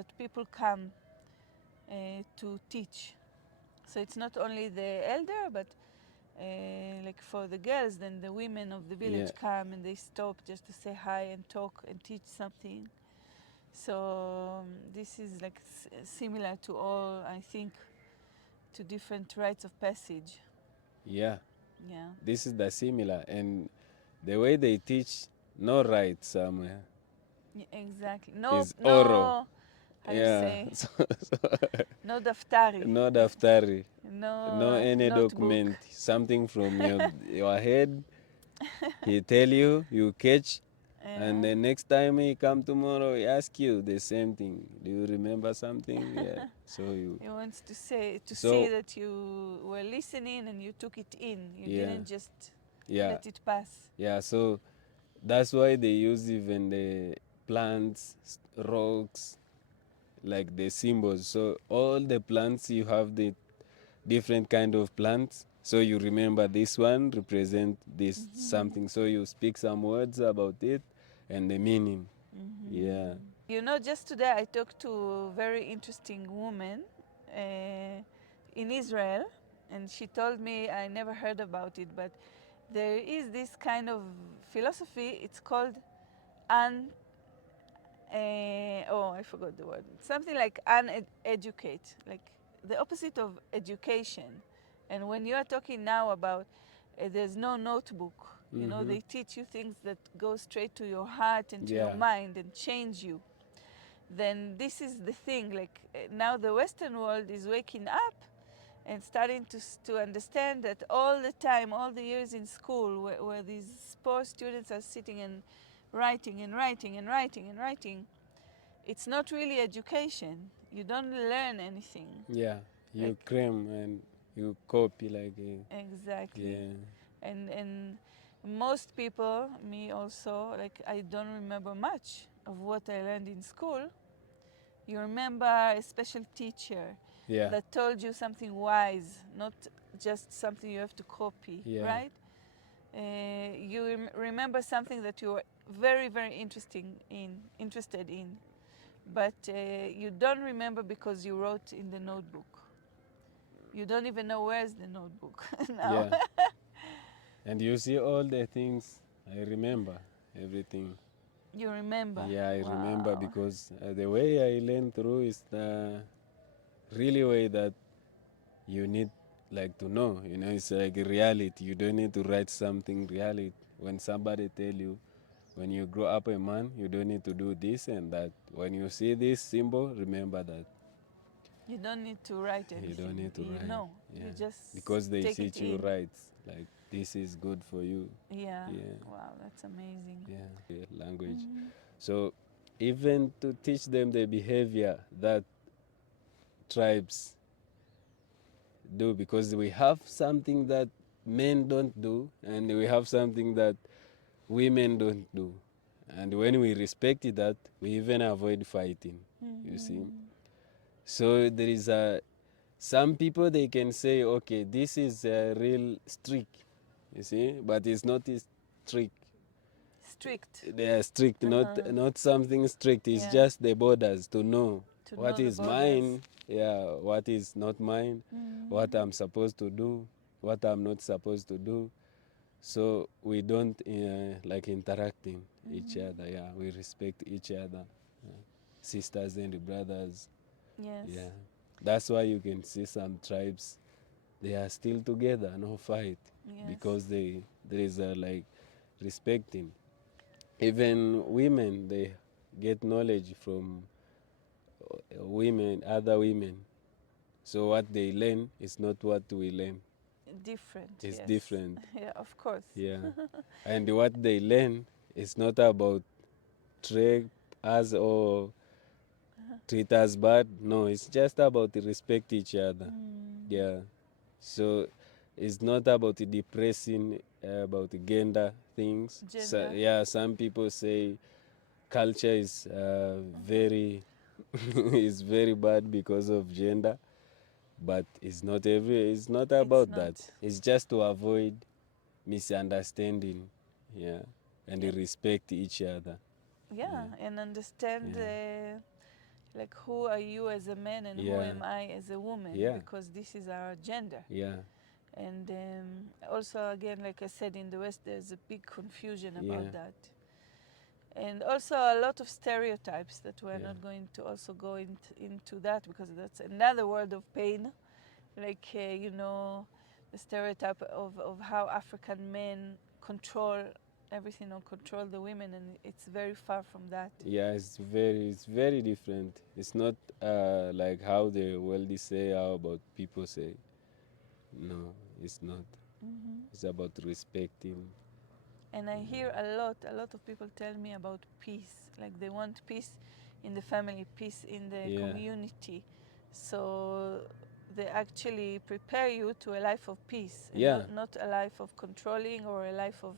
that people come to teach. So it's not only the elder, but like for the girls, then the women of the village come and they stop just to say hi and talk and teach something. So this is like similar to all, I think, to different rites of passage. Yeah. Yeah. This is the similar, and the way they teach, no right somewhere. Exactly. No, Is oral. no. How you Yeah. say? No daftari. No daftari. No No any notebook. document. Something from your head. He tell you, you catch, and the next time he come tomorrow, he ask you the same thing. Do you remember something? Yeah. So He wants to say to see so that you were listening and you took it in. You yeah, didn't just yeah, let it pass. yeah. So that's why they use even the plants, rocks, like the symbols. So all the plants, you have the different kind of plants. So you remember this one represent this something. So you speak some words about it and the meaning. Yeah. You know, just today I talked to a very interesting woman in Israel, and she told me, I never heard about it, but there is this kind of philosophy. It's called I forgot the word. Something like uneducate, like the opposite of education. And when you are talking now about there's no notebook, you know, they teach you things that go straight to your heart and to your mind and change you. Then this is the thing. Like now, the Western world is waking up and starting to understand that all the time, all the years in school, where these poor students are sitting and writing and writing and writing and writing, it's not really education. You don't learn anything. Yeah. You Like cram and you copy like exactly. yeah. And most people, me also, like I don't remember much of what I learned in school. You remember a special teacher Yeah. that told you something wise, not just something you have to copy, Yeah. right? You remember something that you were very, very interested in, but you don't remember because you wrote in the notebook. You don't even know where's the notebook now. Yeah. And you see all the things, I remember everything. You remember? Yeah, I remember Wow. because the way I learned through is the really way that you need like to know. You know, it's like a reality. You don't need to write something reality. When somebody tell you, when you grow up a man, you don't need to do this and that. When you see this symbol, remember that. You don't need to write You don't anything. need to You write. know. Yeah. You just Because they take it teach you in. rights. Like this is good for you. Yeah. Yeah. Wow, that's amazing. Yeah. Language. So even to teach them the behavior that tribes do, because we have something that men don't do and we have something that women don't do, and when we respect that, we even avoid fighting. You see, so there is some people they can say, okay, this is a real strict, you see, but it's not strict. Strict. They are strict, not something strict. It's Yeah. just the borders to know To what know the is borders. mine, yeah, what is not mine, what I'm supposed to do, what I'm not supposed to do. So we don't like interacting each other. Yeah, we respect each other, sisters and brothers. Yes. Yeah, that's why you can see some tribes they are still together, no fight, Yes. because there is a like respecting. Even women, they get knowledge from women, other women. So what they learn is not what we learn. Different. It's Yes. different. Yeah, of course. Yeah. And what they learn is not about treat us or treat us bad. No, it's just about respect each other. Yeah. So it's not about depressing about gender things. So, Gender. yeah, some people say culture is very is very bad because of gender, but it's not It's about not. that. It's just to avoid misunderstanding, yeah, and Yeah. respect each other. Yeah, and understand Yeah. like who are you as a man and who Yeah. am I as a woman, Yeah. because this is our gender. Yeah. And also, again, like I said, in the West, there's a big confusion about Yeah. that. And also a lot of stereotypes that we're Yeah. not going to also go into that, because that's another world of pain. Like, the stereotype of how African men control everything or control the women, and it's very far from that. Yeah, it's very different. It's not like how the wealthy say, how about people say. No, it's not. It's about respecting. And I hear a lot of people tell me about peace. Like they want peace in the family, peace in the Yeah. community. So they actually prepare you to a life of peace, and Yeah. not a life of controlling or a life of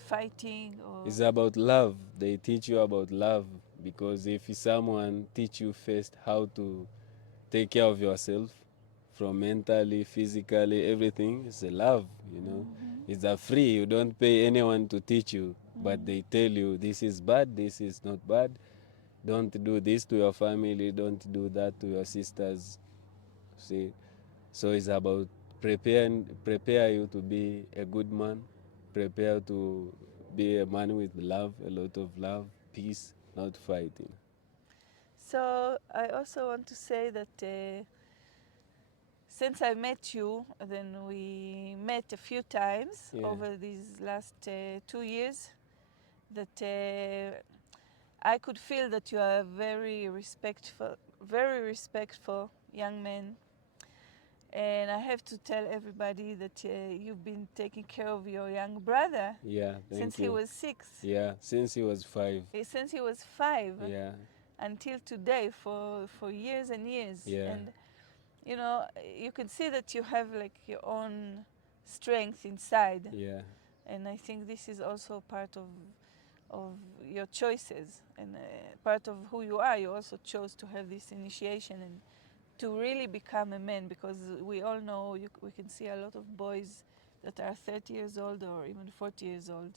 fighting. Or It's about love. They teach you about love, because if someone teach you first how to take care of yourself, from mentally, physically, everything, it's a love, you know. It's a free. You don't pay anyone to teach you, but they tell you this is bad, this is not bad. Don't do this to your family, don't do that to your sisters. See? So it's about prepare you to be a good man, prepare to be a man with love, a lot of love, peace, not fighting. so I also want to say that since I met you, then we met a few times Yeah. over these last 2 years. That I could feel that you are very respectful young man. And I have to tell everybody that you've been taking care of your young brother Yeah, since thank he you. was 6. Yeah, since he was 5. Since he was 5 Yeah, until today, for years and years. yeah, And you know, you can see that you have like your own strength inside. yeah, And I think this is also part of your choices, and part of who you are. You also chose to have this initiation and to really become a man, because we all know we can see a lot of boys that are 30 years old or even 40 years old,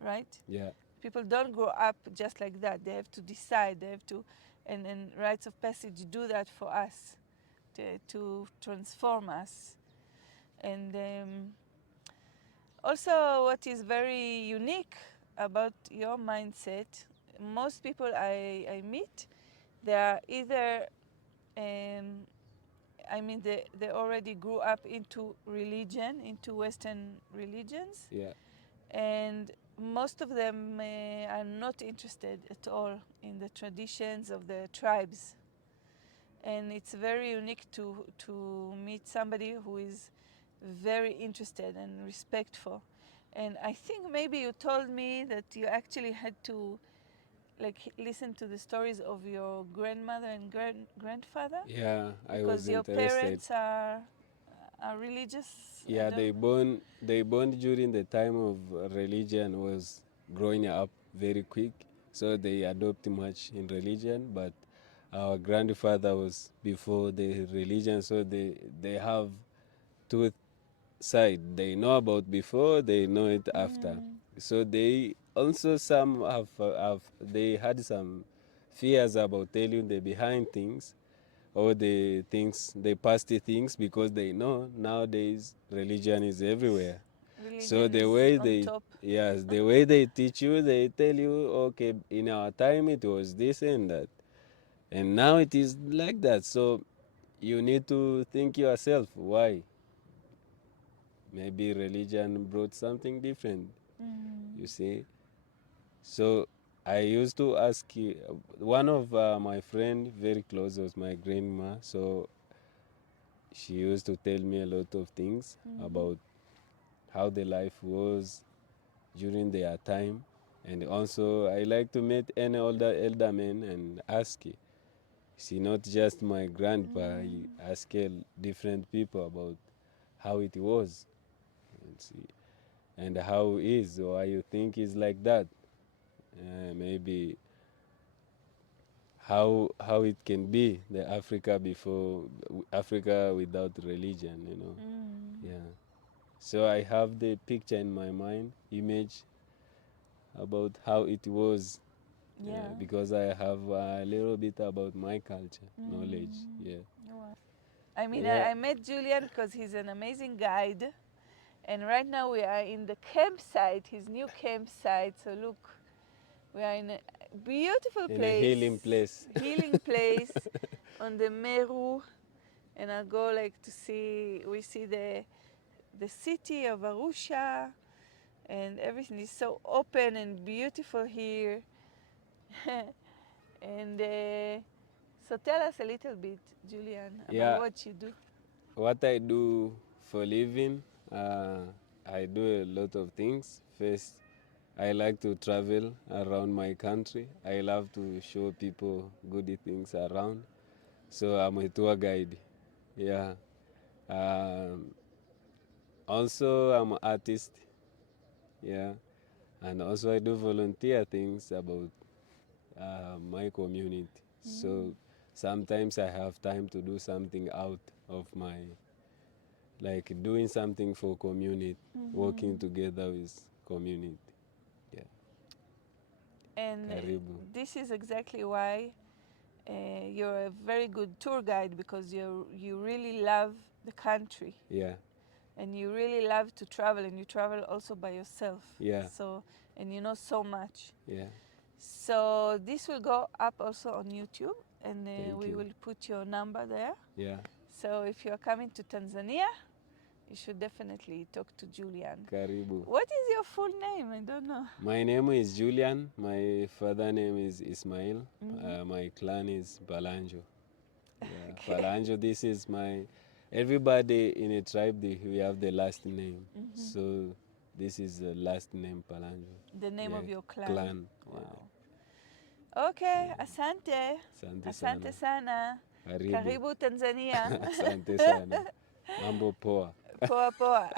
right? yeah, People don't grow up just like that. They have to decide, they have to, and rites of passage do that for us, to transform us. And also, what is very unique about your mindset, most people I meet, they are either, they already grew up into religion, into Western religions, yeah, and most of them are not interested at all in the traditions of the tribes. And it's very unique to meet somebody who is very interested and respectful. And I think maybe you told me that you actually had to like listen to the stories of your grandmother and grandfather, yeah. I because was your interested. parents are religious. I Yeah, don't know. they born during the time of religion was growing up very quick, so they adopt much in religion. But our grandfather was before the religion, so they have two side. They know about before, they know it after. So they also some have they had some fears about telling the behind things, or the things, the past things, because they know nowadays religion is everywhere. So Religion the is way on they, top. yes, the way they teach you, they tell you, okay, in our time it was this and that, and now it is like that. So you need to think yourself, why? Maybe religion brought something different, you see. So I used to ask one of my friend very close was my grandma. So she used to tell me a lot of things about how the life was during their time. And also I like to meet any older elder men and ask, see, not just my grandpa, I ask different people about how it was, and see, and how it is, or why you think is like that. Maybe how it can be the Africa before, Africa without religion, you know. Yeah. So I have the picture in my mind, image about how it was Yeah. because I have a little bit about my culture knowledge. Yeah. Wow. I mean, Yeah. I met Julian because he's an amazing guide. And right now we are in the campsite, his new campsite. So look, we are in a beautiful In place. a healing place. Healing place on the Meru. And I'll go like to see, we see the city of Arusha, and everything is so open and beautiful here. And so tell us a little bit, Julian, about Yeah. what you do. What I do for living, I do a lot of things. First, I like to travel around my country. I love to show people good things around. So I'm a tour guide. Yeah. Also, I'm an artist. Yeah. And also, I do volunteer things about my community. So sometimes I have time to do something out of my, like doing something for community, working together with community. Yeah. And Karibu. this is exactly why you're a very good tour guide, because you really love the country. Yeah. And you really love to travel, and you travel also by yourself. Yeah. So, and you know so much. Yeah. So this will go up also on YouTube, and Thank we you. will put your number there. Yeah. So if you're coming to Tanzania, you should definitely talk to Julian. Karibu. What is your full name? I don't know. My name is Julian. My father name is Ismail. My clan is Balanjo. Yeah. Okay. Balanjo, this is my, everybody in a tribe, we have the last name. So this is the last name, Balanjo. The name Yeah. of your clan. Clan. Wow. Okay, asante. Asante Asante sana. sana. Karibu. Karibu Tanzania. Asante sana. Mambo poa. Poa poa.